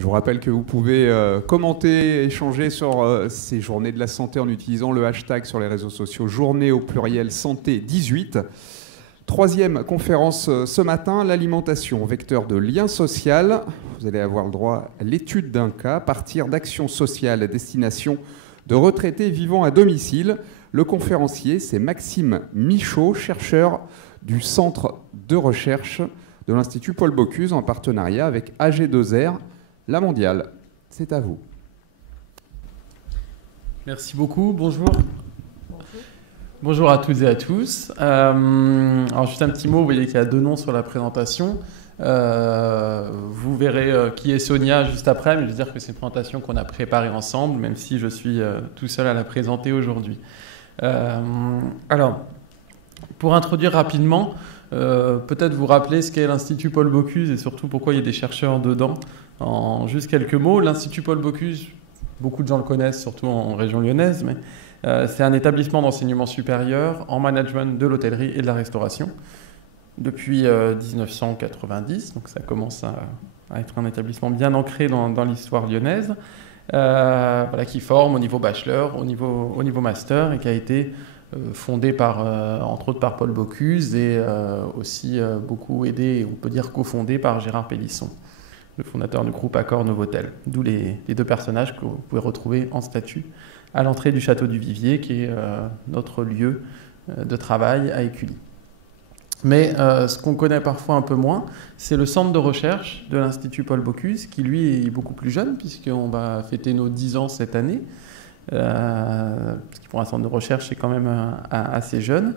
Je vous rappelle que vous pouvez commenter, échanger sur ces journées de la santé en utilisant le hashtag sur les réseaux sociaux journée au pluriel santé 18. Troisième conférence ce matin, l'alimentation, vecteur de lien social. Vous allez avoir le droit à l'étude d'un cas, partir d'actions sociales à destination de retraités vivant à domicile. Le conférencier, c'est Maxime Michaud, chercheur du Centre de recherche de l'Institut Paul Bocuse en partenariat avec AG2R, La Mondiale. C'est à vous. Merci beaucoup. Bonjour. Bonjour à toutes et à tous. Alors juste un petit mot, vous voyez qu'il y a deux noms sur la présentation. Vous verrez qui est Sonia juste après, mais je veux dire que c'est une présentation qu'on a préparée ensemble, même si je suis tout seul à la présenter aujourd'hui. Alors, pour introduire rapidement, peut-être vous rappeler ce qu'est l'Institut Paul Bocuse et surtout pourquoi il y a des chercheurs dedans. En juste quelques mots, l'Institut Paul Bocuse, beaucoup de gens le connaissent, surtout en région lyonnaise, mais c'est un établissement d'enseignement supérieur en management de l'hôtellerie et de la restauration depuis 1990, donc ça commence à être un établissement bien ancré dans l'histoire lyonnaise, voilà, qui forme au niveau bachelor, au niveau master et qui a été fondé entre autres par Paul Bocuse et aussi beaucoup aidé, on peut dire cofondé par Gérard Pélisson, le fondateur du groupe Accor Novotel, d'où les deux personnages que vous pouvez retrouver en statue à l'entrée du château du Vivier, qui est notre lieu de travail à Écully. Mais ce qu'on connaît parfois un peu moins, c'est le centre de recherche de l'Institut Paul Bocuse, qui lui est beaucoup plus jeune, puisqu'on va fêter nos 10 ans cette année, parce que pour un centre de recherche, c'est quand même assez jeune,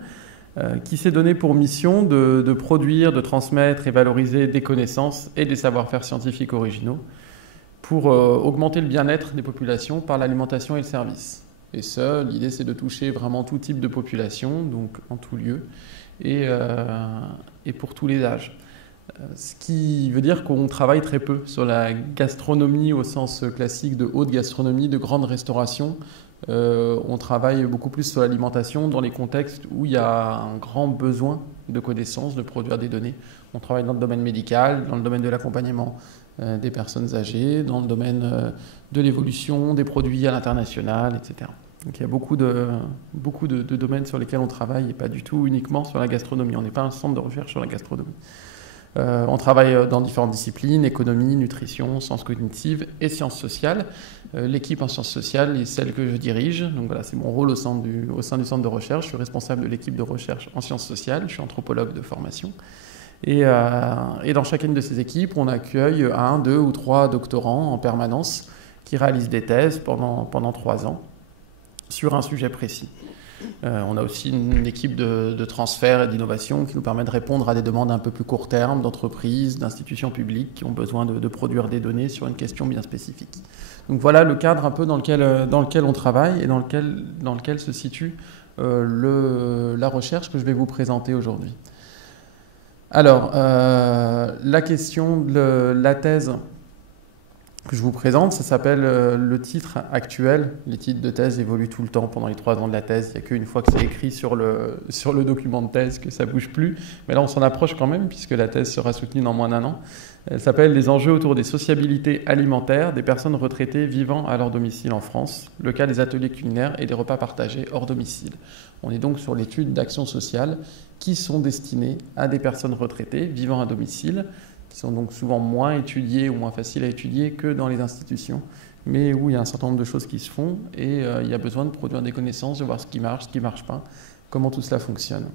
qui s'est donné pour mission de produire, de transmettre et valoriser des connaissances et des savoir-faire scientifiques originaux pour augmenter le bien-être des populations par l'alimentation et le service. Et ça, l'idée, c'est de toucher vraiment tout type de population, donc en tout lieu, et pour tous les âges. Ce qui veut dire qu'on travaille très peu sur la gastronomie au sens classique de haute gastronomie, de grande restauration. On travaille beaucoup plus sur l'alimentation dans les contextes où il y a un grand besoin de connaissances, de produire des données. On travaille dans le domaine médical, dans le domaine de l'accompagnement des personnes âgées, dans le domaine de l'évolution des produits à l'international, etc. Donc il y a beaucoup de domaines sur lesquels on travaille et pas du tout uniquement sur la gastronomie. On n'est pas un centre de recherche sur la gastronomie. On travaille dans différentes disciplines, économie, nutrition, sciences cognitives et sciences sociales. L'équipe en sciences sociales est celle que je dirige. Donc voilà, c'est mon rôle au sein du centre de recherche. Je suis responsable de l'équipe de recherche en sciences sociales. Je suis anthropologue de formation. Et dans chacune de ces équipes, on accueille 1, 2 ou 3 doctorants en permanence qui réalisent des thèses pendant 3 ans sur un sujet précis. On a aussi une équipe de transfert et d'innovation qui nous permet de répondre à des demandes un peu plus court terme d'entreprises, d'institutions publiques qui ont besoin de produire des données sur une question bien spécifique. Donc voilà le cadre un peu dans lequel on travaille et dans lequel se situe la recherche que je vais vous présenter aujourd'hui. Alors, la question de la thèse que je vous présente, ça s'appelle le titre actuel. Les titres de thèse évoluent tout le temps pendant les 3 ans de la thèse. Il n'y a qu'une fois que c'est écrit sur le document de thèse que ça ne bouge plus. Mais là, on s'en approche quand même, puisque la thèse sera soutenue dans moins d'1 an. Elle s'appelle « Les enjeux autour des sociabilités alimentaires des personnes retraitées vivant à leur domicile en France, le cas des ateliers culinaires et des repas partagés hors domicile ». On est donc sur l'étude d'actions sociales qui sont destinées à des personnes retraitées vivant à domicile, qui sont donc souvent moins étudiées ou moins faciles à étudier que dans les institutions, mais où il y a un certain nombre de choses qui se font et il y a besoin de produire des connaissances, de voir ce qui marche pas, comment tout cela fonctionne.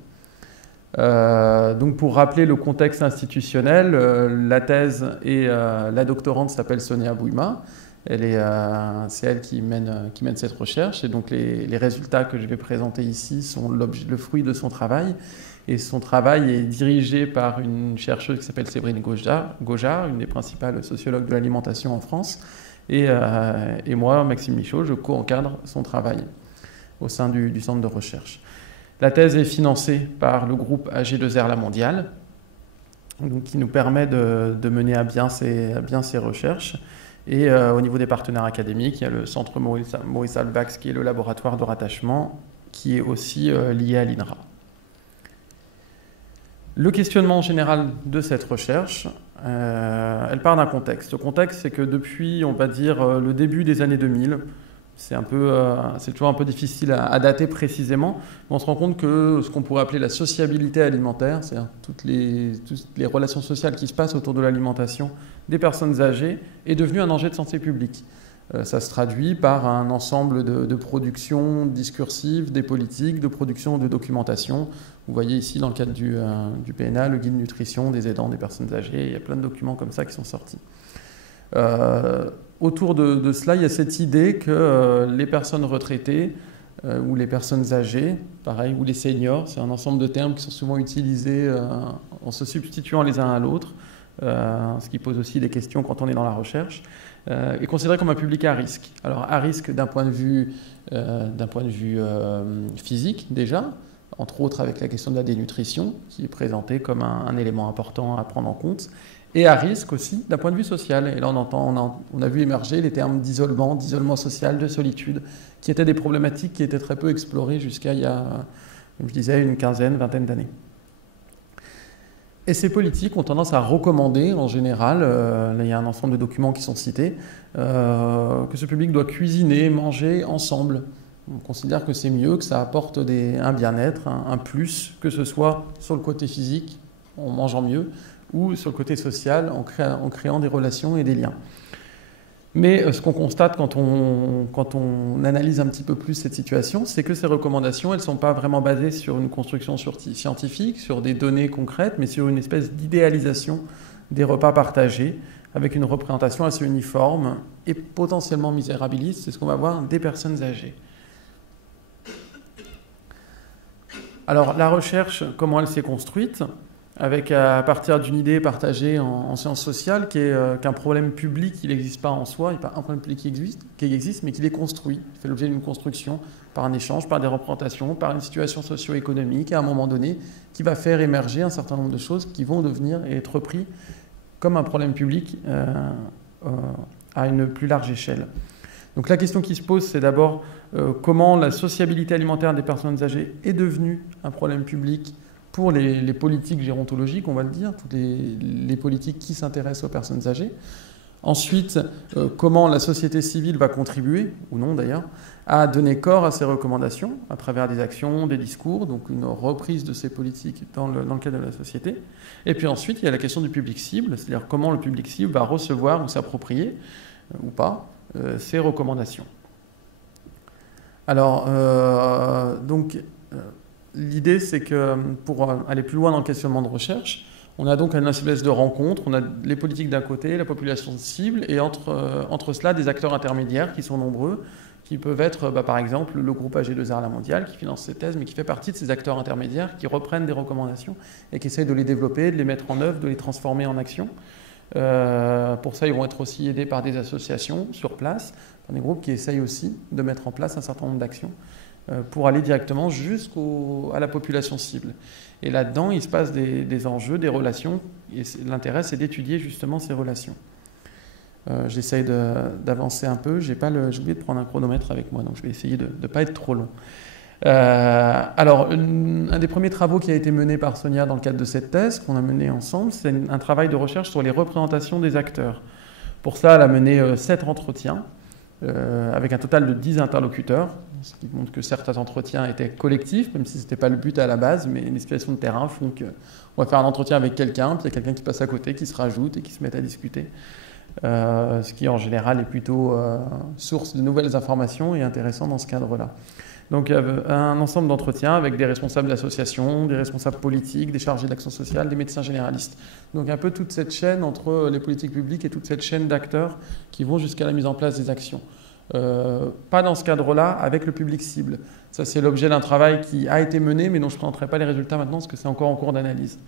Donc pour rappeler le contexte institutionnel, la thèse et la doctorante s'appelle Sonia Bouima. C'est elle qui mène cette recherche et donc les résultats que je vais présenter ici sont le fruit de son travail. Et son travail est dirigé par une chercheuse qui s'appelle Séverine Gaujard, une des principales sociologues de l'alimentation en France. Et moi, Maxime Michaud, je co-encadre son travail au sein du centre de recherche. La thèse est financée par le groupe AG2R La Mondiale, donc qui nous permet de mener à bien ces recherches. Et au niveau des partenaires académiques, il y a le centre Maurice Halbach, qui est le laboratoire de rattachement, qui est aussi lié à l'INRA. Le questionnement général de cette recherche, Elle part d'un contexte. Le contexte, c'est que depuis, on va dire, le début des années 2000, c'est toujours un peu difficile à dater précisément, mais on se rend compte que ce qu'on pourrait appeler la sociabilité alimentaire, c'est-à-dire toutes les relations sociales qui se passent autour de l'alimentation des personnes âgées, est devenu un enjeu de santé publique. Ça se traduit par un ensemble de productions discursives, des politiques, de production de documentation. Vous voyez ici, dans le cadre du PNA, le guide nutrition des aidants des personnes âgées. Il y a plein de documents comme ça qui sont sortis. Autour de cela, il y a cette idée que les personnes retraitées ou les personnes âgées, pareil, ou les seniors, c'est un ensemble de termes qui sont souvent utilisés en se substituant les uns à l'autre, ce qui pose aussi des questions quand on est dans la recherche, est considéré comme un public à risque. Alors à risque d'un point de vue physique déjà, entre autres avec la question de la dénutrition, qui est présentée comme un élément important à prendre en compte, et à risque aussi d'un point de vue social. Et là, on a vu émerger les termes d'isolement social, de solitude, qui étaient des problématiques qui étaient très peu explorées jusqu'à il y a, comme je disais, une vingtaine d'années. Et ces politiques ont tendance à recommander, en général, là, il y a un ensemble de documents qui sont cités, que ce public doit cuisiner, manger ensemble. On considère que c'est mieux, que ça apporte un bien-être, un plus, que ce soit sur le côté physique, en mangeant mieux, ou sur le côté social, en créant des relations et des liens. Mais ce qu'on constate quand on analyse un petit peu plus cette situation, c'est que ces recommandations, elles ne sont pas vraiment basées sur une construction scientifique, sur des données concrètes, mais sur une espèce d'idéalisation des repas partagés, avec une représentation assez uniforme et potentiellement misérabiliste, c'est ce qu'on va voir, des personnes âgées. Alors la recherche, comment elle s'est construite ? Avec à partir d'une idée partagée en sciences sociales, qui est qu'un problème public, il n'existe pas en soi, il n'y a pas un problème public qui existe, mais qu'il est construit. Il fait l'objet d'une construction par un échange, par des représentations, par une situation socio-économique, à un moment donné, qui va faire émerger un certain nombre de choses qui vont devenir et être pris comme un problème public à une plus large échelle. Donc la question qui se pose, c'est d'abord comment la sociabilité alimentaire des personnes âgées est devenue un problème public pour les politiques gérontologiques, on va le dire, toutes les politiques qui s'intéressent aux personnes âgées. Ensuite, comment la société civile va contribuer, ou non d'ailleurs, à donner corps à ces recommandations, à travers des actions, des discours, donc une reprise de ces politiques dans le cadre de la société. Et puis ensuite, il y a la question du public cible, c'est-à-dire comment le public cible va recevoir ou s'approprier, ou pas, ces recommandations. Alors, l'idée, c'est que pour aller plus loin dans le questionnement de recherche, on a donc une espèce de rencontre, on a les politiques d'un côté, la population cible, et entre cela, des acteurs intermédiaires qui sont nombreux, qui peuvent être, par exemple, le groupe AG2R La Mondiale, qui finance ces thèses, mais qui fait partie de ces acteurs intermédiaires qui reprennent des recommandations et qui essayent de les développer, de les mettre en œuvre, de les transformer en action. Pour ça, ils vont être aussi aidés par des associations sur place, par des groupes qui essayent aussi de mettre en place un certain nombre d'actions pour aller directement jusqu'à la population cible. Et là-dedans, il se passe des enjeux, des relations, et l'intérêt, c'est d'étudier justement ces relations. J'essaye d'avancer un peu, j'ai oublié de prendre un chronomètre avec moi, donc je vais essayer de ne pas être trop long. Alors, un des premiers travaux qui a été mené par Sonia dans le cadre de cette thèse, qu'on a mené ensemble, c'est un travail de recherche sur les représentations des acteurs. Pour ça, elle a mené 7 entretiens, avec un total de 10 interlocuteurs, ce qui montre que certains entretiens étaient collectifs, même si ce n'était pas le but à la base, mais les situations de terrain font qu'on va faire un entretien avec quelqu'un, puis il y a quelqu'un qui passe à côté, qui se rajoute et qui se met à discuter, ce qui en général est plutôt source de nouvelles informations et intéressant dans ce cadre-là. Donc il y a un ensemble d'entretiens avec des responsables d'associations, des responsables politiques, des chargés d'action sociale, des médecins généralistes. Donc un peu toute cette chaîne entre les politiques publiques et toute cette chaîne d'acteurs qui vont jusqu'à la mise en place des actions. Pas dans ce cadre-là, avec le public cible. Ça, c'est l'objet d'un travail qui a été mené, mais dont je ne présenterai pas les résultats maintenant, parce que c'est encore en cours d'analyse.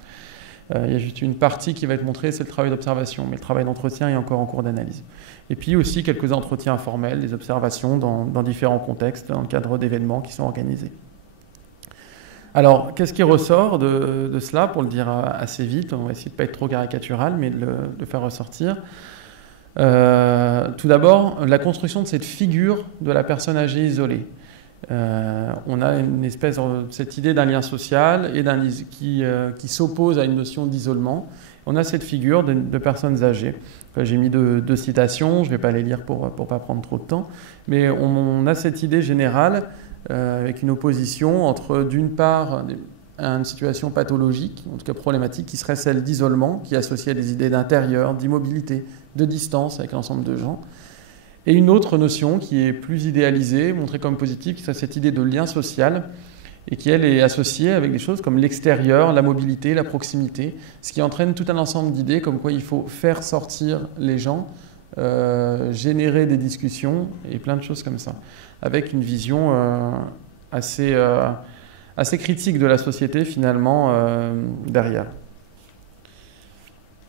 Il y a juste une partie qui va être montrée, c'est le travail d'observation, mais le travail d'entretien est encore en cours d'analyse. Et puis aussi quelques entretiens informels, des observations dans différents contextes, dans le cadre d'événements qui sont organisés. Alors, qu'est-ce qui ressort de cela, pour le dire assez vite, on va essayer de ne pas être trop caricatural, mais de le faire ressortir. Tout d'abord, la construction de cette figure de la personne âgée isolée. On a cette idée d'un lien social et qui s'oppose à une notion d'isolement. On a cette figure de personnes âgées. J'ai mis deux citations, je ne vais pas les lire pour ne pas prendre trop de temps, mais on a cette idée générale avec une opposition entre, d'une part, une situation pathologique, en tout cas problématique, qui serait celle d'isolement, qui est associée à des idées d'intérieur, d'immobilité, de distance avec l'ensemble de gens, et une autre notion qui est plus idéalisée, montrée comme positive, qui serait cette idée de lien social, et qui, elle, est associée avec des choses comme l'extérieur, la mobilité, la proximité, ce qui entraîne tout un ensemble d'idées comme quoi il faut faire sortir les gens, générer des discussions et plein de choses comme ça, avec une vision assez critique de la société finalement derrière.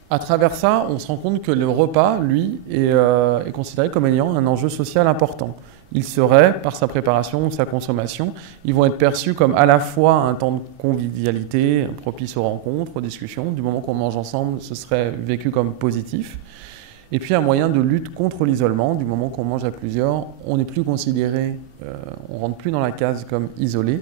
À travers ça, on se rend compte que le repas, lui, est considéré comme ayant un enjeu social important. Il serait, par sa préparation ou sa consommation, ils vont être perçus comme à la fois un temps de convivialité, propice aux rencontres, aux discussions. Du moment qu'on mange ensemble, ce serait vécu comme positif. Et puis un moyen de lutte contre l'isolement. Du moment qu'on mange à plusieurs, on n'est plus considéré, on ne rentre plus dans la case comme isolé.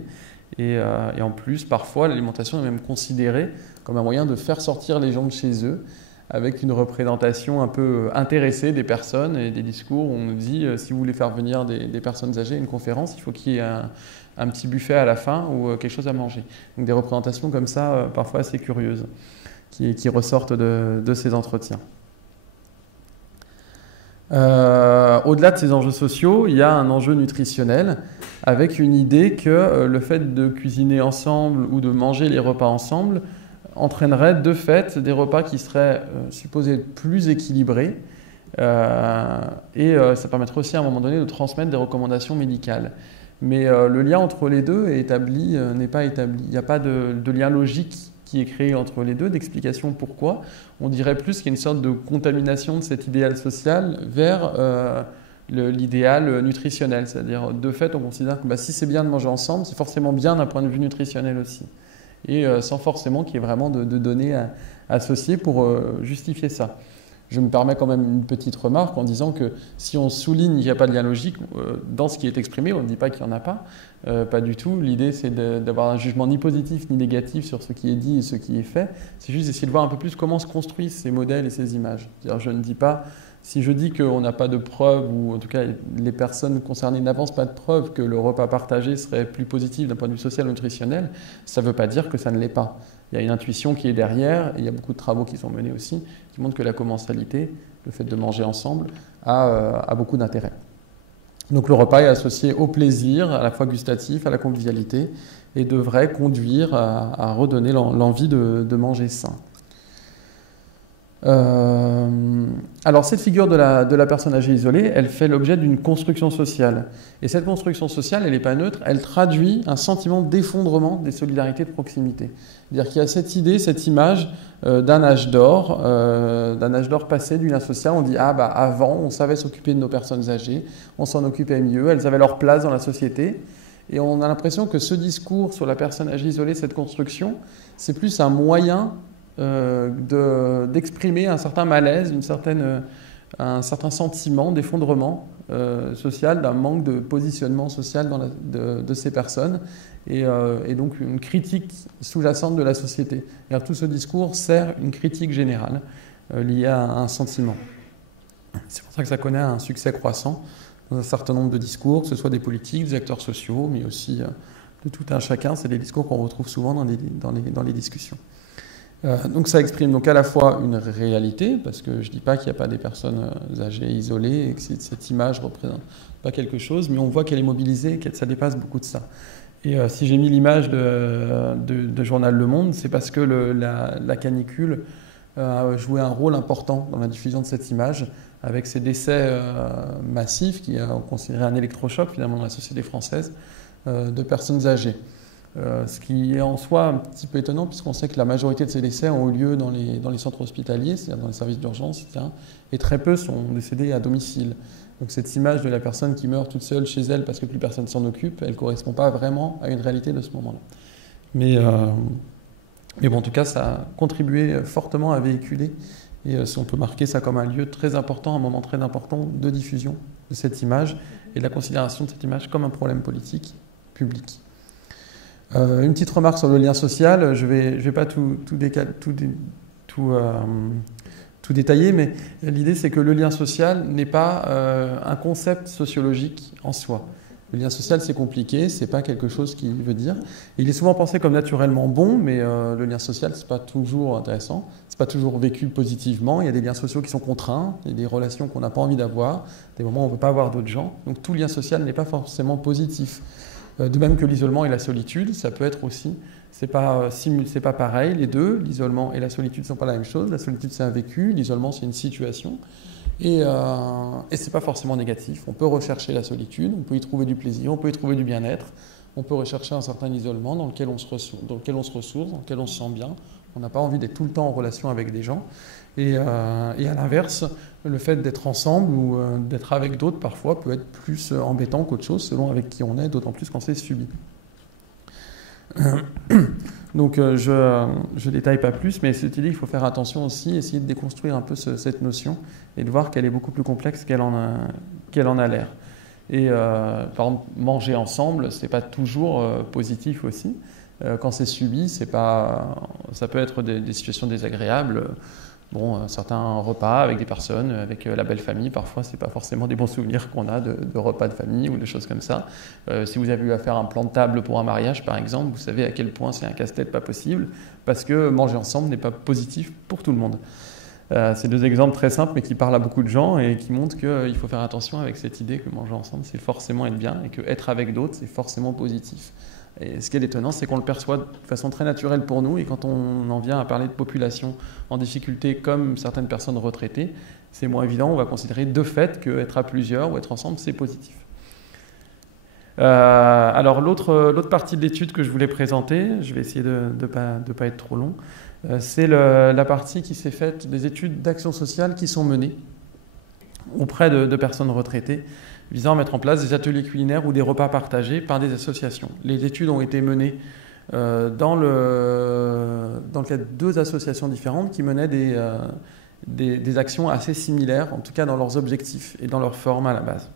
Et en plus, parfois, l'alimentation est même considérée comme un moyen de faire sortir les gens de chez eux, avec une représentation un peu intéressée des personnes et des discours où on nous dit si vous voulez faire venir des personnes âgées à une conférence, il faut qu'il y ait un petit buffet à la fin ou quelque chose à manger. Donc des représentations comme ça, parfois assez curieuses, qui ressortent de ces entretiens. Au-delà de ces enjeux sociaux, il y a un enjeu nutritionnel avec une idée que le fait de cuisiner ensemble ou de manger les repas ensemble entraînerait de fait des repas qui seraient supposés être plus équilibrés et ça permettrait aussi à un moment donné de transmettre des recommandations médicales. Mais le lien entre les deux n'est pas établi. Il n'y a pas de lien logique qui est créé entre les deux, d'explication pourquoi. On dirait plus qu'il y a une sorte de contamination de cet idéal social vers l'idéal nutritionnel. C'est-à-dire, de fait, on considère que si c'est bien de manger ensemble, c'est forcément bien d'un point de vue nutritionnel aussi. Et sans forcément qu'il y ait vraiment de données associées pour justifier ça. Je me permets quand même une petite remarque en disant que si on souligne qu'il n'y a pas de lien logique dans ce qui est exprimé, on ne dit pas qu'il n'y en a pas, pas du tout. L'idée, c'est d'avoir un jugement ni positif ni négatif sur ce qui est dit et ce qui est fait. C'est juste d'essayer de voir un peu plus comment se construisent ces modèles et ces images. C'est-à-dire, je ne dis pas, si je dis qu'on n'a pas de preuves, ou en tout cas les personnes concernées n'avancent pas de preuves que le repas partagé serait plus positif d'un point de vue social ou nutritionnel, ça ne veut pas dire que ça ne l'est pas. Il y a une intuition qui est derrière, et il y a beaucoup de travaux qui sont menés aussi, qui montrent que la commensalité, le fait de manger ensemble, a beaucoup d'intérêt. Donc le repas est associé au plaisir, à la fois gustatif, à la convivialité, et devrait conduire à redonner l'envie de manger sain. Alors cette figure de la personne âgée isolée, elle fait l'objet d'une construction sociale. Et cette construction sociale, elle n'est pas neutre, elle traduit un sentiment d'effondrement des solidarités de proximité. C'est-à-dire qu'il y a cette idée, cette image d'un âge d'or passé du lien social. On dit avant, on savait s'occuper de nos personnes âgées, on s'en occupait mieux, elles avaient leur place dans la société. Et on a l'impression que ce discours sur la personne âgée isolée, cette construction, c'est plus un moyen d'exprimer un certain malaise, un certain sentiment d'effondrement social, d'un manque de positionnement social de ces personnes et donc une critique sous-jacente de la société. Et tout ce discours sert une critique générale liée à un sentiment. C'est pour ça que ça connaît un succès croissant dans un certain nombre de discours, que ce soit des politiques, des acteurs sociaux, mais aussi de tout un chacun. C'est des discours qu'on retrouve souvent dans les discussions. Donc ça exprime donc à la fois une réalité, parce que je ne dis pas qu'il n'y a pas des personnes âgées isolées et que cette image ne représente pas quelque chose, mais on voit qu'elle est mobilisée et que ça dépasse beaucoup de ça. Et si j'ai mis l'image de Journal Le Monde, c'est parce que la canicule a joué un rôle important dans la diffusion de cette image, avec ces décès massifs qui ont considéré un électrochoc finalement dans la société française de personnes âgées. Ce qui est en soi un petit peu étonnant, puisqu'on sait que la majorité de ces décès ont eu lieu dans les centres hospitaliers, c'est-à-dire dans les services d'urgence, etc. Et très peu sont décédés à domicile. Donc cette image de la personne qui meurt toute seule chez elle parce que plus personne s'en occupe, elle ne correspond pas vraiment à une réalité de ce moment-là. Mais bon, en tout cas, ça a contribué fortement à véhiculer, et si on peut marquer ça comme un lieu très important, un moment très important de diffusion de cette image et de la considération de cette image comme un problème politique public. Une petite remarque sur le lien social, je vais pas tout tout détailler, mais l'idée c'est que le lien social n'est pas un concept sociologique en soi. Le lien social, c'est compliqué, c'est pas quelque chose qui veut dire. Il est souvent pensé comme naturellement bon, mais le lien social, c'est pas toujours intéressant, c'est pas toujours vécu positivement. Il y a des liens sociaux qui sont contraints, il y a des relations qu'on n'a pas envie d'avoir, des moments où on ne veut pas avoir d'autres gens. Donc tout lien social n'est pas forcément positif. De même que l'isolement et la solitude, ça peut être aussi, c'est pas pareil, les deux, l'isolement et la solitude ne sont pas la même chose. La solitude, c'est un vécu, l'isolement, c'est une situation. Et c'est pas forcément négatif. On peut rechercher la solitude, on peut y trouver du plaisir, on peut y trouver du bien-être, on peut rechercher un certain isolement dans lequel on se ressource, dans lequel on se sent bien. On n'a pas envie d'être tout le temps en relation avec des gens. Et à l'inverse, le fait d'être ensemble ou d'être avec d'autres parfois peut être plus embêtant qu'autre chose selon avec qui on est, d'autant plus quand c'est subi. Donc je détaille pas plus, mais cette idée, il faut faire attention aussi, essayer de déconstruire un peu cette notion et de voir qu'elle est beaucoup plus complexe qu'elle en a l'air. Et par exemple, manger ensemble, c'est pas toujours positif aussi. Quand c'est subi, ça peut être des situations désagréables. Bon, certains repas avec des personnes, avec la belle famille, parfois c'est pas forcément des bons souvenirs qu'on a de repas de famille ou de choses comme ça. Si vous avez eu à faire un plan de table pour un mariage par exemple, vous savez à quel point c'est un casse-tête pas possible, parce que manger ensemble n'est pas positif pour tout le monde. C'est deux exemples très simples mais qui parlent à beaucoup de gens et qui montrent qu'il faut faire attention avec cette idée que manger ensemble c'est forcément être bien et que être avec d'autres c'est forcément positif. Et ce qui est étonnant, c'est qu'on le perçoit de façon très naturelle pour nous, et quand on en vient à parler de population en difficulté comme certaines personnes retraitées, c'est moins évident, on va considérer de fait qu'être à plusieurs ou être ensemble, c'est positif. Alors l'autre partie de l'étude que je voulais présenter, je vais essayer de ne pas être trop long, c'est la partie qui s'est faite des études d'action sociale qui sont menées auprès de personnes retraitées, visant à mettre en place des ateliers culinaires ou des repas partagés par des associations. Les études ont été menées dans le cadre de deux associations différentes qui menaient des actions assez similaires, en tout cas dans leurs objectifs et dans leur format à la base.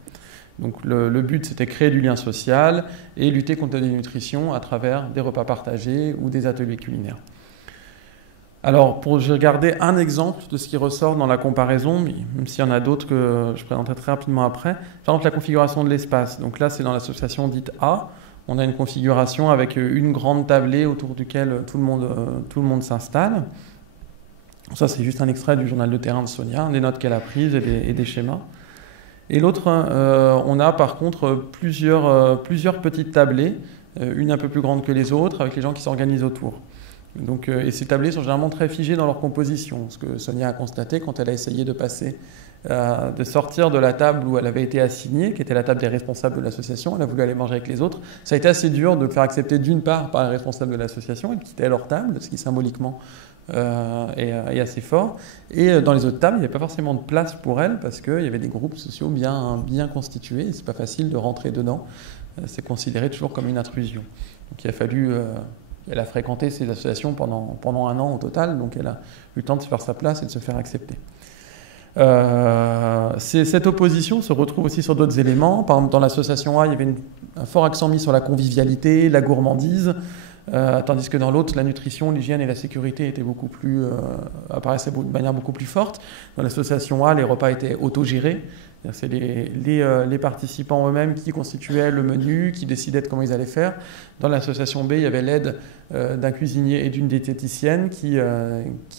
Donc le but, c'était créer du lien social et lutter contre la dénutrition à travers des repas partagés ou des ateliers culinaires. Alors, j'ai regardé un exemple de ce qui ressort dans la comparaison, même s'il y en a d'autres que je présenterai très rapidement après. Par exemple, la configuration de l'espace. Donc là, c'est dans l'association dite A. On a une configuration avec une grande tablée autour duquel tout le monde s'installe. Ça, c'est juste un extrait du journal de terrain de Sonia, des notes qu'elle a prises et des schémas. Et l'autre, on a par contre plusieurs petites tablées, une un peu plus grande que les autres, avec les gens qui s'organisent autour. Donc, et ces tablés sont généralement très figés dans leur composition, ce que Sonia a constaté quand elle a essayé de sortir de la table où elle avait été assignée, qui était la table des responsables de l'association. Elle a voulu aller manger avec les autres. Ça a été assez dur de le faire accepter d'une part par les responsables de l'association et de quitter leur table, ce qui symboliquement est assez fort. Et dans les autres tables, il n'y avait pas forcément de place pour elle parce qu'il y avait des groupes sociaux bien constitués et c'est pas facile de rentrer dedans. C'est considéré toujours comme une intrusion. Donc il a fallu... Elle a fréquenté ces associations pendant un an au total, donc elle a eu le temps de se faire sa place et de se faire accepter. Cette opposition se retrouve aussi sur d'autres éléments. Par exemple, dans l'association A, il y avait un fort accent mis sur la convivialité, la gourmandise, tandis que dans l'autre, la nutrition, l'hygiène et la sécurité étaient apparaissaient de manière beaucoup plus forte. Dans l'association A, les repas étaient autogérés. C'est les participants eux-mêmes qui constituaient le menu, qui décidaient de comment ils allaient faire. Dans l'association B, il y avait l'aide d'un cuisinier et d'une diététicienne qui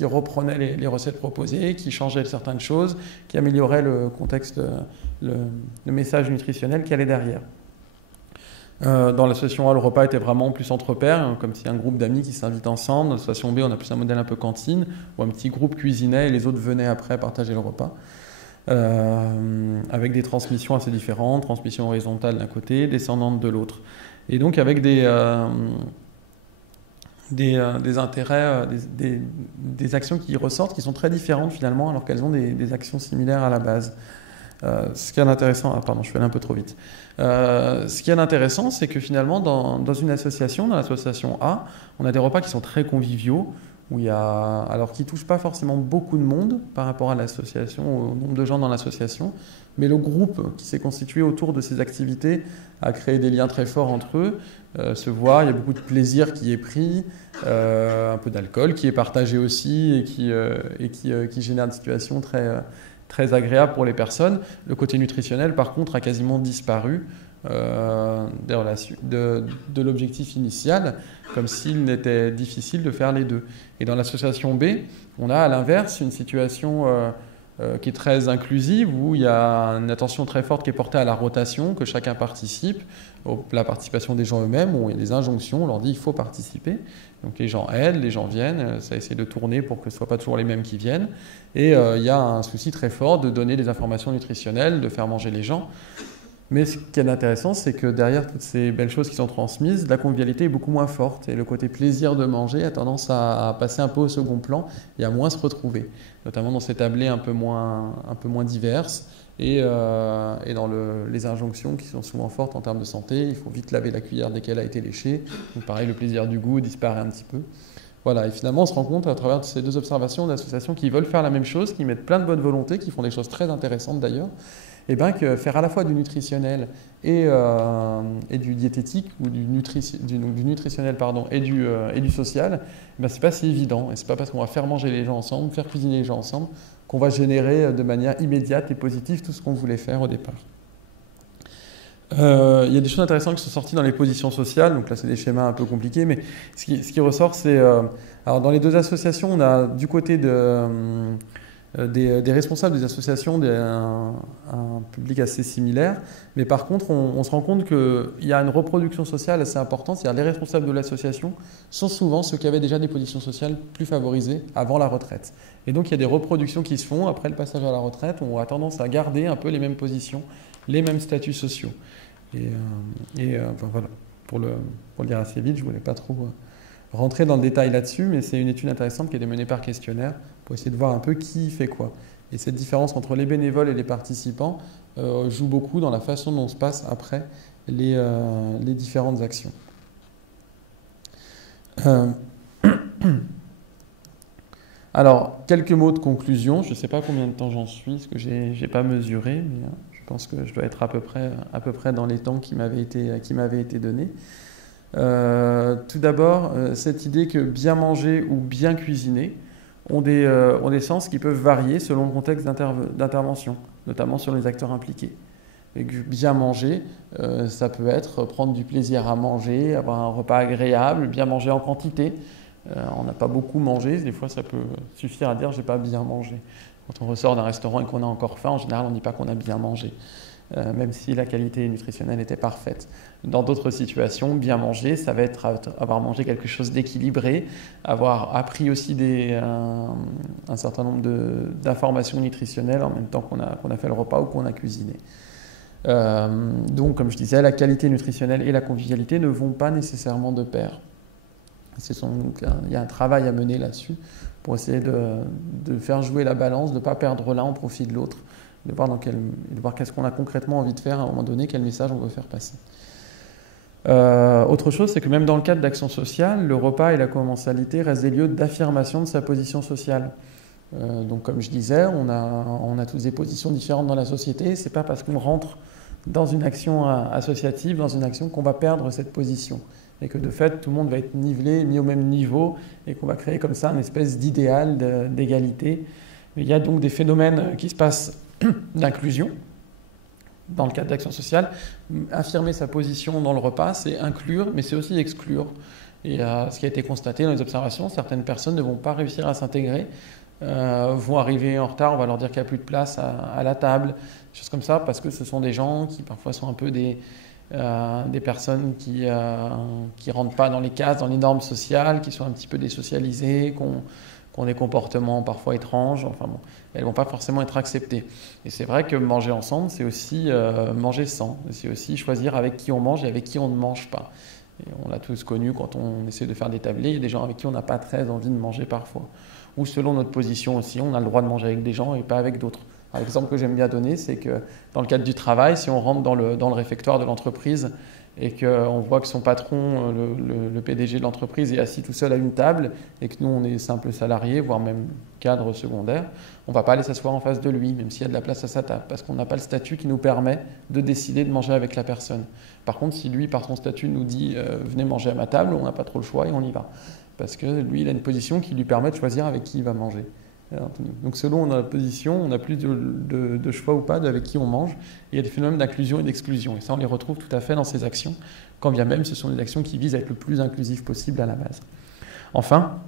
reprenaient les recettes proposées, qui changeaient certaines choses, qui amélioraient le contexte, le message nutritionnel qui allait derrière. Dans l'association A, le repas était vraiment plus entre pairs, comme si un groupe d'amis qui s'invitent ensemble. Dans l'association B, on a plus un modèle un peu cantine, où un petit groupe cuisinait et les autres venaient après partager le repas. Avec des transmissions assez différentes, transmission horizontale d'un côté, descendante de l'autre. Et donc avec des intérêts, des actions qui ressortent, qui sont très différentes finalement, alors qu'elles ont des actions similaires à la base. Ce qui est intéressant, je vais aller un peu trop vite. Ce qui est intéressant, c'est que finalement, dans une association, dans l'association A, on a des repas qui sont très conviviaux, alors qui ne touche pas forcément beaucoup de monde par rapport à l'association, au nombre de gens dans l'association, mais le groupe qui s'est constitué autour de ces activités a créé des liens très forts entre eux, se voit, il y a beaucoup de plaisir qui est pris, un peu d'alcool qui est partagé aussi et qui génère une situation très agréable pour les personnes. Le côté nutritionnel, par contre, a quasiment disparu de l'objectif initial, comme s'il n'était difficile de faire les deux. Et dans l'association B, on a à l'inverse une situation qui est très inclusive, où il y a une attention très forte qui est portée à la rotation, que chacun participe, la participation des gens eux-mêmes, où il y a des injonctions, on leur dit il faut participer. Donc les gens aident, les gens viennent, ça essaie de tourner pour que ce ne soient pas toujours les mêmes qui viennent. Et il y a un souci très fort de donner des informations nutritionnelles, de faire manger les gens. Mais ce qui est intéressant, c'est que derrière toutes ces belles choses qui sont transmises, la convivialité est beaucoup moins forte et le côté plaisir de manger a tendance à passer un peu au second plan et à moins se retrouver, notamment dans ces tablées un peu moins diverses et dans les injonctions qui sont souvent fortes en termes de santé. Il faut vite laver la cuillère dès qu'elle a été léchée. Donc pareil, le plaisir du goût disparaît un petit peu. Voilà, et finalement, on se rend compte à travers ces deux observations d'associations qui veulent faire la même chose, qui mettent plein de bonne volonté, qui font des choses très intéressantes d'ailleurs, et bien que faire à la fois du nutritionnel et du diététique, ou du nutritionnel et du social, ben c'est pas si évident. Et c'est pas parce qu'on va faire manger les gens ensemble, faire cuisiner les gens ensemble, qu'on va générer de manière immédiate et positive tout ce qu'on voulait faire au départ. Il y a des choses intéressantes qui sont sorties dans les positions sociales, donc là c'est des schémas un peu compliqués, mais ce qui ressort c'est... alors dans les deux associations, on a du côté des responsables des associations un public assez similaire, mais par contre on se rend compte qu'il y a une reproduction sociale assez importante, c'est-à-dire les responsables de l'association sont souvent ceux qui avaient déjà des positions sociales plus favorisées avant la retraite. Et donc il y a des reproductions qui se font après le passage à la retraite, on a tendance à garder un peu les mêmes positions, les mêmes statuts sociaux. Enfin, voilà, pour le dire assez vite, je ne voulais pas trop rentrer dans le détail là-dessus, mais c'est une étude intéressante qui a été menée par questionnaire pour essayer de voir un peu qui fait quoi. Et cette différence entre les bénévoles et les participants joue beaucoup dans la façon dont se passent après les différentes actions. Alors, quelques mots de conclusion. Je ne sais pas combien de temps j'en suis, parce que je n'ai pas mesuré, mais je pense que je dois être à peu près dans les temps qui m'avaient été donnés. Tout d'abord, cette idée que bien manger ou bien cuisiner ont des sens qui peuvent varier selon le contexte d'intervention, notamment sur les acteurs impliqués. Et que bien manger, ça peut être prendre du plaisir à manger, avoir un repas agréable, bien manger en quantité. On n'a pas beaucoup mangé, des fois ça peut suffire à dire « j'ai pas bien mangé ». Quand on ressort d'un restaurant et qu'on a encore faim, en général on ne dit pas qu'on a bien mangé, même si la qualité nutritionnelle était parfaite. Dans d'autres situations, bien manger, ça va être avoir mangé quelque chose d'équilibré, avoir appris aussi un certain nombre d'informations nutritionnelles en même temps qu'on a fait le repas ou qu'on a cuisiné. Donc comme je disais, la qualité nutritionnelle et la convivialité ne vont pas nécessairement de pair. Il y a un travail à mener là-dessus pour essayer de faire jouer la balance, de ne pas perdre l'un au profit de l'autre, de voir qu'est-ce qu'on a concrètement envie de faire à un moment donné, quel message on veut faire passer. Autre chose, c'est que même dans le cadre d'action sociale, le repas et la commensalité restent des lieux d'affirmation de sa position sociale. Donc comme je disais, on a toutes des positions différentes dans la société, c'est pas parce qu'on rentre dans une action associative, dans une action qu'on va perdre cette position. Et que de fait, tout le monde va être nivelé, mis au même niveau, et qu'on va créer comme ça une espèce d'idéal d'égalité. Il y a donc des phénomènes qui se passent d'inclusion, dans le cadre d'action sociale. Affirmer sa position dans le repas, c'est inclure, mais c'est aussi exclure. Et ce qui a été constaté dans les observations, certaines personnes ne vont pas réussir à s'intégrer, vont arriver en retard, on va leur dire qu'il n'y a plus de place à la table, des choses comme ça, parce que ce sont des gens qui parfois sont un peu des personnes qui rentrent pas dans les cases, dans les normes sociales, qui sont un petit peu désocialisées, qui ont des comportements parfois étranges, enfin bon, elles vont pas forcément être acceptées. Et c'est vrai que manger ensemble, c'est aussi manger sans, c'est aussi choisir avec qui on mange et avec qui on ne mange pas. Et on l'a tous connu quand on essaie de faire des tablés, il y a des gens avec qui on n'a pas très envie de manger parfois. Ou selon notre position aussi, on a le droit de manger avec des gens et pas avec d'autres. L'exemple que j'aime bien donner, c'est que dans le cadre du travail, si on rentre dans le réfectoire de l'entreprise et qu'on voit que son patron, le PDG de l'entreprise, est assis tout seul à une table et que nous, on est simples salariés, voire même cadre secondaire, on ne va pas aller s'asseoir en face de lui, même s'il y a de la place à sa table, parce qu'on n'a pas le statut qui nous permet de décider de manger avec la personne. Par contre, si lui, par son statut, nous dit « venez manger à ma table », on n'a pas trop le choix et on y va. Parce que lui, il a une position qui lui permet de choisir avec qui il va manger. Donc selon notre position, on a plus de choix ou pas avec qui on mange. Et il y a des phénomènes d'inclusion et d'exclusion. Et ça, on les retrouve tout à fait dans ces actions, quand bien même ce sont des actions qui visent à être le plus inclusif possible à la base. Enfin,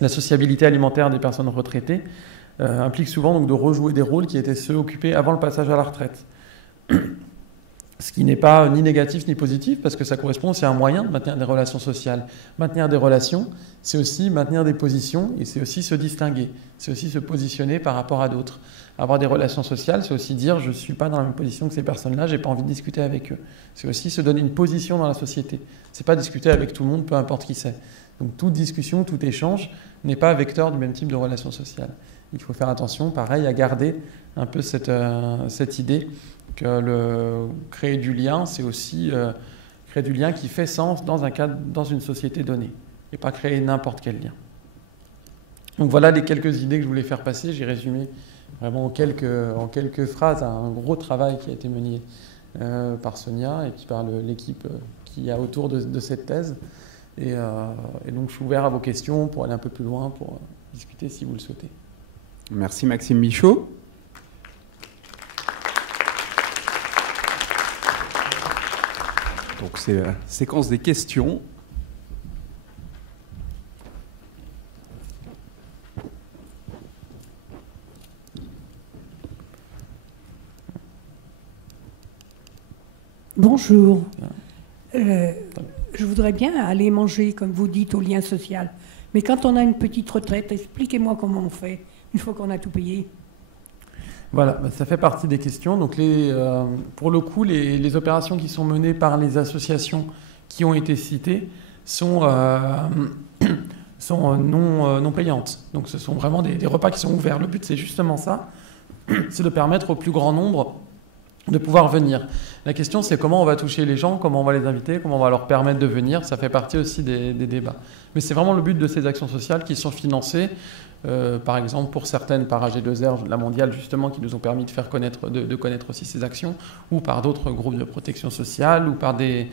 la sociabilité alimentaire des personnes retraitées implique souvent donc, de rejouer des rôles qui étaient ceux occupés avant le passage à la retraite. Ce qui n'est pas ni négatif ni positif, parce que ça correspond aussi à un moyen de maintenir des relations sociales. Maintenir des relations, c'est aussi maintenir des positions, et c'est aussi se distinguer. C'est aussi se positionner par rapport à d'autres. Avoir des relations sociales, c'est aussi dire « je ne suis pas dans la même position que ces personnes-là, je n'ai pas envie de discuter avec eux ». C'est aussi se donner une position dans la société. Ce n'est pas discuter avec tout le monde, peu importe qui c'est. Donc toute discussion, tout échange n'est pas vecteur du même type de relation sociale. Il faut faire attention, pareil, à garder un peu cette idée que créer du lien, c'est aussi créer du lien qui fait sens dans un cadre, dans une société donnée, et pas créer n'importe quel lien. Donc voilà les quelques idées que je voulais faire passer. J'ai résumé vraiment en quelques phrases un gros travail qui a été mené par Sonia et puis par l'équipe qui a autour de cette thèse. Et donc je suis ouvert à vos questions pour aller un peu plus loin, pour discuter si vous le souhaitez. Merci Maxime Michaud. Donc c'est la séquence des questions. Bonjour. Je voudrais bien aller manger, comme vous dites, au lien social. Mais quand on a une petite retraite, expliquez-moi comment on fait, une fois qu'on a tout payé. Voilà, ça fait partie des questions. Donc pour le coup, les opérations qui sont menées par les associations qui ont été citées sont non payantes. Donc ce sont vraiment des repas qui sont ouverts. Le but, c'est justement ça, c'est de permettre au plus grand nombre de pouvoir venir. La question, c'est comment on va toucher les gens, comment on va les inviter, comment on va leur permettre de venir. Ça fait partie aussi des débats. Mais c'est vraiment le but de ces actions sociales qui sont financées, par exemple pour certaines par AG2R, la mondiale justement, qui nous ont permis de faire connaître, de connaître aussi ces actions, ou par d'autres groupes de protection sociale, ou par des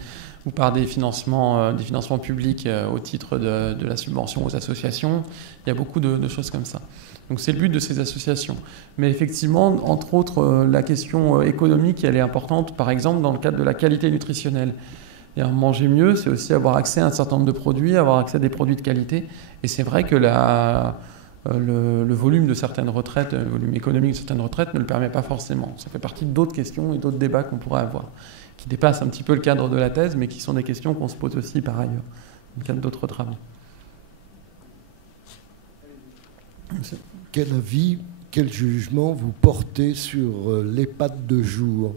financements publics au titre de la subvention aux associations. Il y a beaucoup de choses comme ça. Donc c'est le but de ces associations. Mais effectivement, entre autres, la question économique, elle est importante, par exemple, dans le cadre de la qualité nutritionnelle. Et manger mieux, c'est aussi avoir accès à un certain nombre de produits, avoir accès à des produits de qualité. Et c'est vrai que le volume de certaines retraites, le volume économique de certaines retraites ne le permet pas forcément. Ça fait partie d'autres questions et d'autres débats qu'on pourrait avoir, qui dépassent un petit peu le cadre de la thèse, mais qui sont des questions qu'on se pose aussi par ailleurs, dans le cadre d'autres travaux. Quel avis, quel jugement vous portez sur l'EHPAD de jour?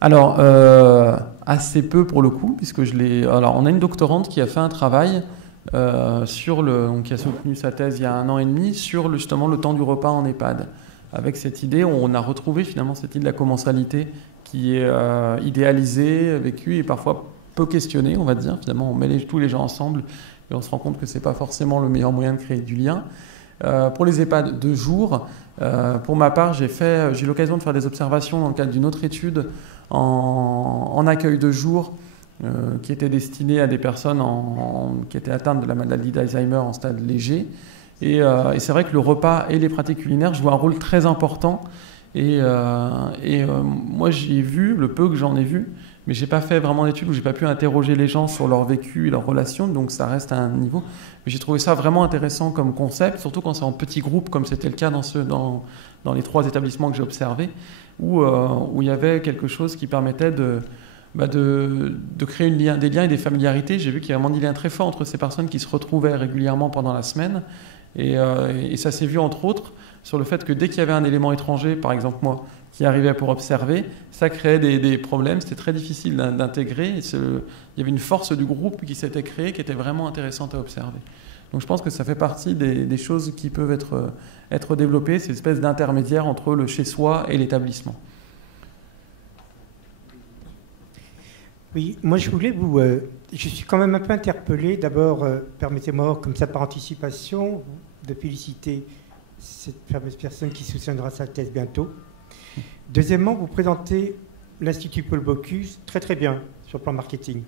Alors, assez peu pour le coup, puisque alors, on a une doctorante qui a fait un travail qui a soutenu sa thèse il y a 1 an et demi sur justement le temps du repas en EHPAD. Avec cette idée, on a retrouvé finalement cette idée de la commensalité qui est idéalisée, vécue et parfois peu questionnée, on va dire. Finalement, on met tous les gens ensemble et on se rend compte que ce n'est pas forcément le meilleur moyen de créer du lien. Pour les EHPAD de jour, pour ma part, j'ai eu l'occasion de faire des observations dans le cadre d'une autre étude en accueil de jour qui était destinée à des personnes qui étaient atteintes de la maladie d'Alzheimer en stade léger. Et c'est vrai que le repas et les pratiques culinaires jouent un rôle très important. Moi, j'ai vu, le peu que j'en ai vu, mais je n'ai pas fait vraiment d'études où je n'ai pas pu interroger les gens sur leur vécu et leurs relations, donc ça reste à un niveau. Mais j'ai trouvé ça vraiment intéressant comme concept, surtout quand c'est en petits groupes, comme c'était le cas dans les 3 établissements que j'ai observés, où il y avait quelque chose qui permettait de créer des liens et des familiarités. J'ai vu qu'il y a vraiment des liens très forts entre ces personnes qui se retrouvaient régulièrement pendant la semaine. Et ça s'est vu entre autres sur le fait que dès qu'il y avait un élément étranger, par exemple moi, qui arrivait pour observer, ça créait des problèmes, c'était très difficile d'intégrer. Il y avait une force du groupe qui s'était créée, qui était vraiment intéressante à observer. Donc je pense que ça fait partie des choses qui peuvent être développées, ces espèces d'intermédiaires entre le chez-soi et l'établissement. Oui, moi je voulais vous... je suis quand même un peu interpellé. D'abord, permettez-moi, comme ça par anticipation, de féliciter cette fameuse personne qui soutiendra sa thèse bientôt. Deuxièmement, vous présentez l'Institut Paul Bocuse très très bien sur le plan marketing.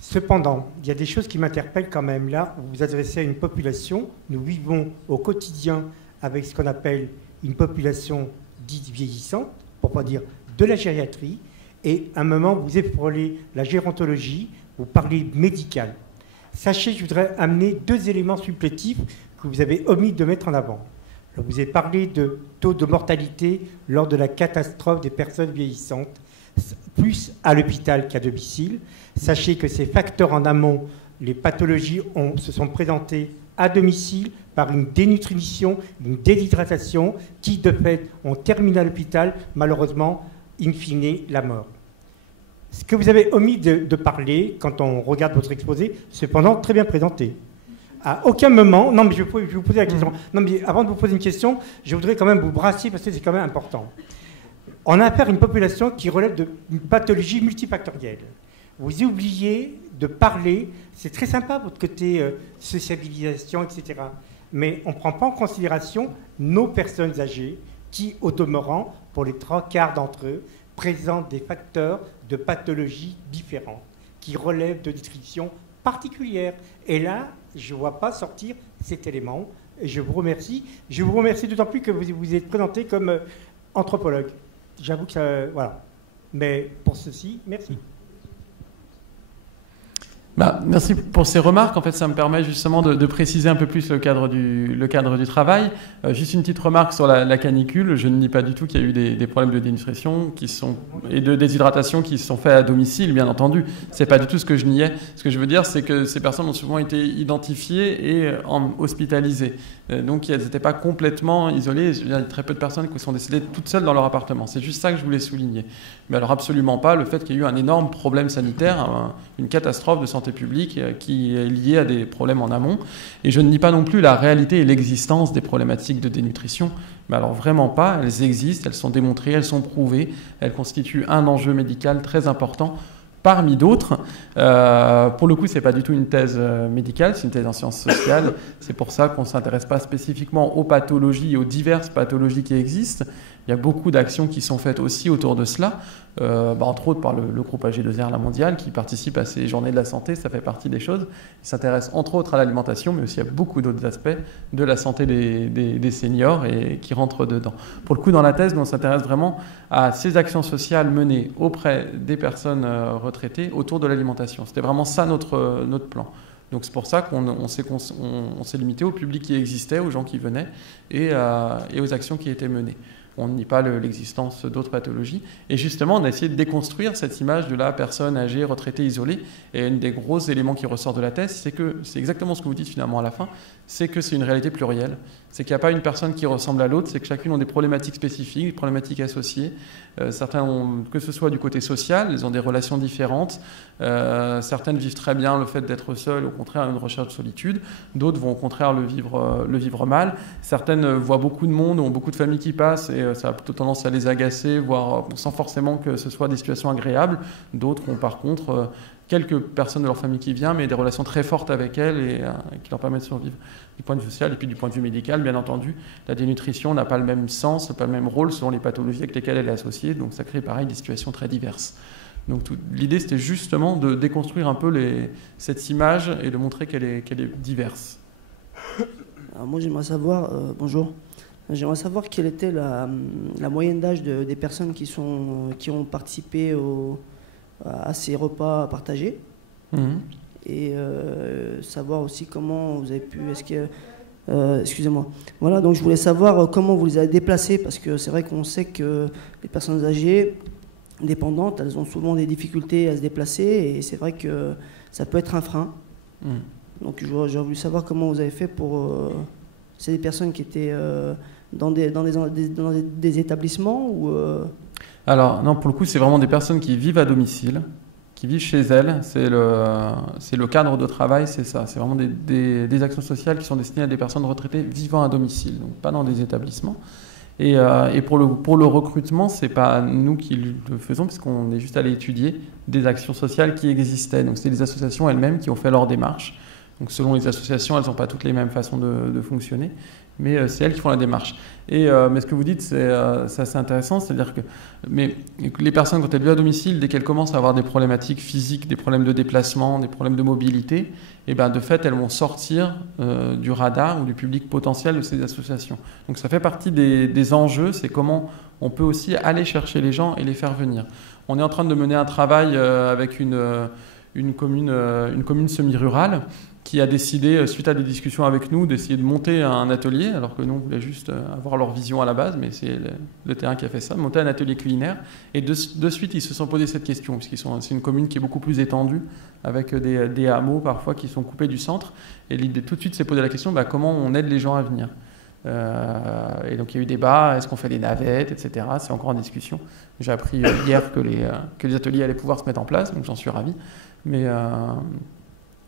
Cependant, il y a des choses qui m'interpellent quand même. Là, vous vous adressez à une population. Nous vivons au quotidien avec ce qu'on appelle une population dite vieillissante, pour ne pas dire de la gériatrie. Et à un moment, vous épaulez la gérontologie, vous parlez médical. Sachez, je voudrais amener 2 éléments supplétifs que vous avez omis de mettre en avant. Alors, vous avez parlé de taux de mortalité lors de la catastrophe des personnes vieillissantes, plus à l'hôpital qu'à domicile. Sachez que ces facteurs en amont, les pathologies se sont présentées à domicile par une dénutrition, une déshydratation qui, de fait, ont terminé à l'hôpital, malheureusement, in fine, la mort. Ce que vous avez omis de parler, quand on regarde votre exposé, cependant très bien présenté. À aucun moment, non mais je vais vous poser la question, non mais avant de vous poser une question, je voudrais quand même vous brasser parce que c'est quand même important. On a affaire à une population qui relève d'une pathologie multifactorielle. Vous oubliez de parler, c'est très sympa votre côté sociabilisation, etc. Mais on ne prend pas en considération nos personnes âgées qui, au demeurant, pour les 3/4 d'entre eux, présentent des facteurs de pathologie différents, qui relèvent de descriptions particulières. Et là, je ne vois pas sortir cet élément. Et je vous remercie. Je vous remercie d'autant plus que vous vous êtes présenté comme anthropologue. J'avoue que ça... Voilà. Mais pour ceci, merci. Merci pour ces remarques. En fait, ça me permet justement de préciser un peu plus le cadre du travail. Juste une petite remarque sur la canicule. Je ne nie pas du tout qu'il y a eu des problèmes de dénutrition et de déshydratation qui se sont faits à domicile, bien entendu. C'est pas du tout ce que je niais. Ce que je veux dire, c'est que ces personnes ont souvent été identifiées et hospitalisées. Donc, elles n'étaient pas complètement isolées. Il y a très peu de personnes qui sont décédées toutes seules dans leur appartement. C'est juste ça que je voulais souligner. Mais alors, absolument pas le fait qu'il y ait eu un énorme problème sanitaire, une catastrophe de santé publique qui est liée à des problèmes en amont. Et je ne nie pas non plus la réalité et l'existence des problématiques de dénutrition. Mais alors, vraiment pas. Elles existent, elles sont démontrées, elles sont prouvées. Elles constituent un enjeu médical très important parmi d'autres. Pour le coup, ce n'est pas du tout une thèse médicale, c'est une thèse en sciences sociales. C'est pour ça qu'on ne s'intéresse pas spécifiquement aux pathologies et aux diverses pathologies qui existent. Il y a beaucoup d'actions qui sont faites aussi autour de cela, entre autres par le groupe AG2R La Mondiale qui participe à ces journées de la santé, ça fait partie des choses. Il s'intéresse entre autres à l'alimentation, mais aussi à beaucoup d'autres aspects de la santé des seniors et qui rentrent dedans. Pour le coup, dans la thèse, nous, on s'intéresse vraiment à ces actions sociales menées auprès des personnes retraitées autour de l'alimentation. C'était vraiment ça notre plan. Donc c'est pour ça qu'on s'est limité au public qui existait, aux gens qui venaient et aux actions qui étaient menées. On ne nie pas l'existence d'autres pathologies. Et justement, on a essayé de déconstruire cette image de la personne âgée, retraitée, isolée. Et un des gros éléments qui ressort de la thèse, c'est que c'est exactement ce que vous dites finalement à la fin, c'est que c'est une réalité plurielle. C'est qu'il n'y a pas une personne qui ressemble à l'autre, c'est que chacune a des problématiques spécifiques, des problématiques associées. Certains ont, que ce soit du côté social, ils ont des relations différentes. Certaines vivent très bien le fait d'être seules, au contraire, une recherche de solitude. D'autres vont au contraire le vivre mal. Certaines voient beaucoup de monde, ont beaucoup de familles qui passent et ça a plutôt tendance à les agacer, voire sans forcément que ce soit des situations agréables. D'autres ont par contre quelques personnes de leur famille qui viennent, mais des relations très fortes avec elles et qui leur permettent de survivre du point de vue social et puis du point de vue médical. Bien entendu, la dénutrition n'a pas le même sens, pas le même rôle selon les pathologies avec lesquelles elle est associée, donc ça crée pareil des situations très diverses. Donc l'idée c'était justement de déconstruire un peu cette image et de montrer qu'elle est diverse. Alors moi j'aimerais savoir, bonjour, j'aimerais savoir quelle était la moyenne d'âge des personnes qui ont participé à ces repas partagés. Et savoir aussi comment vous avez pu... excusez-moi. Voilà, donc je voulais savoir comment vous les avez déplacés, parce que c'est vrai qu'on sait que les personnes âgées, dépendantes, elles ont souvent des difficultés à se déplacer, et c'est vrai que ça peut être un frein. Donc j'aurais voulu savoir comment vous avez fait pour... c'est des personnes qui étaient dans des établissements ou... Alors, non, pour le coup, c'est vraiment des personnes qui vivent à domicile, qui vivent chez elles. C'est le cadre de travail, c'est ça. C'est vraiment des actions sociales qui sont destinées à des personnes retraitées vivant à domicile, donc pas dans des établissements. Et pour le recrutement, c'est pas nous qui le faisons, puisqu'on est juste allé étudier des actions sociales qui existaient. Donc c'est les associations elles-mêmes qui ont fait leur démarche. Donc selon les associations, elles n'ont pas toutes les mêmes façons de fonctionner, mais c'est elles qui font la démarche. Mais ce que vous dites, c'est assez intéressant, c'est-à-dire que les personnes, quand elles vivent à domicile, dès qu'elles commencent à avoir des problématiques physiques, des problèmes de déplacement, des problèmes de mobilité, et ben de fait, elles vont sortir du radar ou du public potentiel de ces associations. Donc ça fait partie des enjeux, c'est comment on peut aussi aller chercher les gens et les faire venir. On est en train de mener un travail avec une commune semi-rurale qui a décidé, suite à des discussions avec nous, d'essayer de monter un atelier, alors que nous, on voulait juste avoir leur vision à la base, mais c'est le terrain qui a fait ça, monter un atelier culinaire. Et de suite, ils se sont posé cette question, parce c'est une commune qui est beaucoup plus étendue, avec des hameaux parfois qui sont coupés du centre. Et l'idée tout de suite s'est posé la question, comment on aide les gens à venir. Et donc il y a eu débat, est-ce qu'on fait des navettes, etc. C'est encore en discussion. J'ai appris hier que les ateliers allaient pouvoir se mettre en place, donc j'en suis ravi. Mais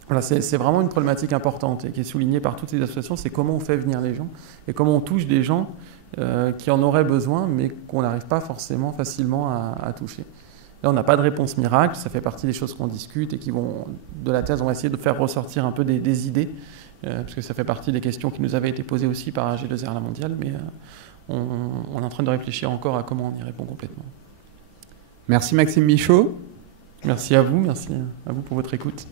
voilà, c'est vraiment une problématique importante et qui est soulignée par toutes ces associations, c'est comment on fait venir les gens et comment on touche des gens qui en auraient besoin, mais qu'on n'arrive pas forcément facilement à toucher. Là, on n'a pas de réponse miracle, ça fait partie des choses qu'on discute et qui vont, de la thèse, on va essayer de faire ressortir un peu des idées, parce que ça fait partie des questions qui nous avaient été posées aussi par G2R La Mondiale, mais on est en train de réfléchir encore à comment on y répond complètement. Merci Maxime Michaud. Merci à vous pour votre écoute.